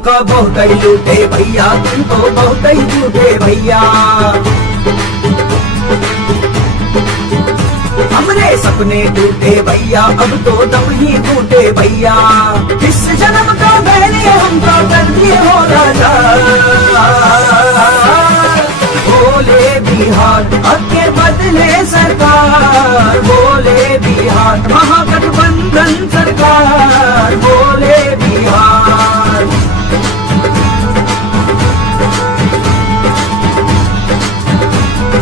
हमको बहुत ही लूटे भैया, तुम तो बहुत ही झूठे भैया। हमरे सपने टूटे भैया, अब तो दम ही टूटे भैया। इस जन्म का मैंने हमको कर दिए हो राजा। बोले बिहार आगे बदले सरकार, बोले बिहार महागठबंधन सरकार, बोले बिहार।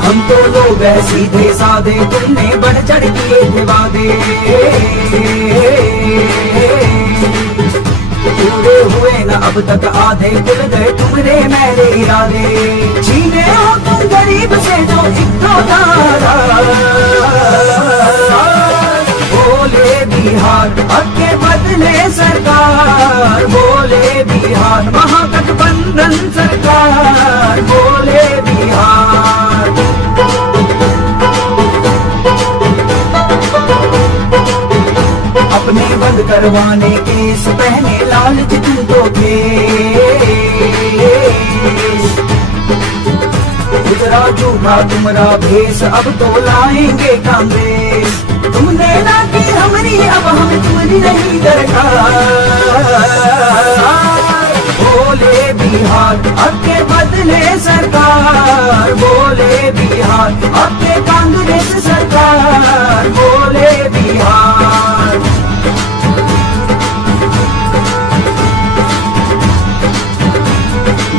हम तो लोग है सीधे साधे, तुमने बढ़ चढ़ किए थे वादे। पूरे हुए न अब तक आधे, खुल गए तुम्हारे मेरे इरादे। छीने हो तुम गरीब से जो इकलौता, बोले बिहार आगे बदले सरकार, बोले बिहार महागठबंधन सरकार, बोले बिहार। अपने बंद करवाने केस पहने लालच तुम तो गुजरा झूठा तुम्हारा भेष, अब तो लाएंगे कांग्रेस। तुमने ना की हमारी, अब हम तुम्हारी नहीं दरकार। बोले बिहार आगे बदले सरकार, बोले बिहार आगे कांग्रेस सरकार, बोले बिहार।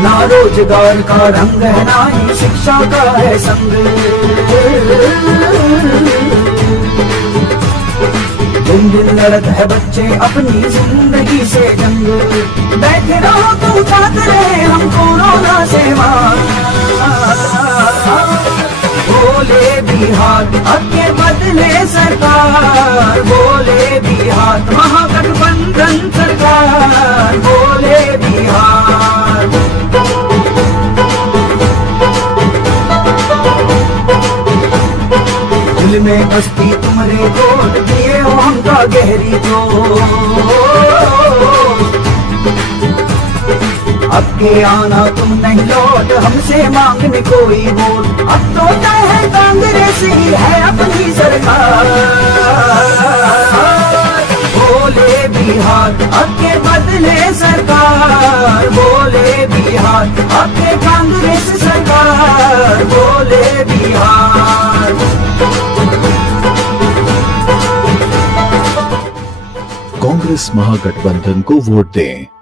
ना रोजगार का रंग है, ना ही शिक्षा का है संग। दिन दिन लड़त है बच्चे अपनी जिंदगी से जंग। बैठे रहो तुम खाते रहे हम कोरोना से मार। बोले बिहार आगे बदले सरकार, बोले बिहार महागठबंधन सरकार, बोले बिहार। दिल में बस्ती तुम्हारे गोद दिए हो हमका गहरी तो। अब के आना तुम नहीं लौट हमसे मांगने कोई वोट। अब तो तय है कांग्रेस ही है अपनी सरकार। बोले बिहार आगे बदले सरकार, बोले बिहार आगे कांग्रेस सरकार, बोले बिहार। कांग्रेस महागठबंधन को वोट दें।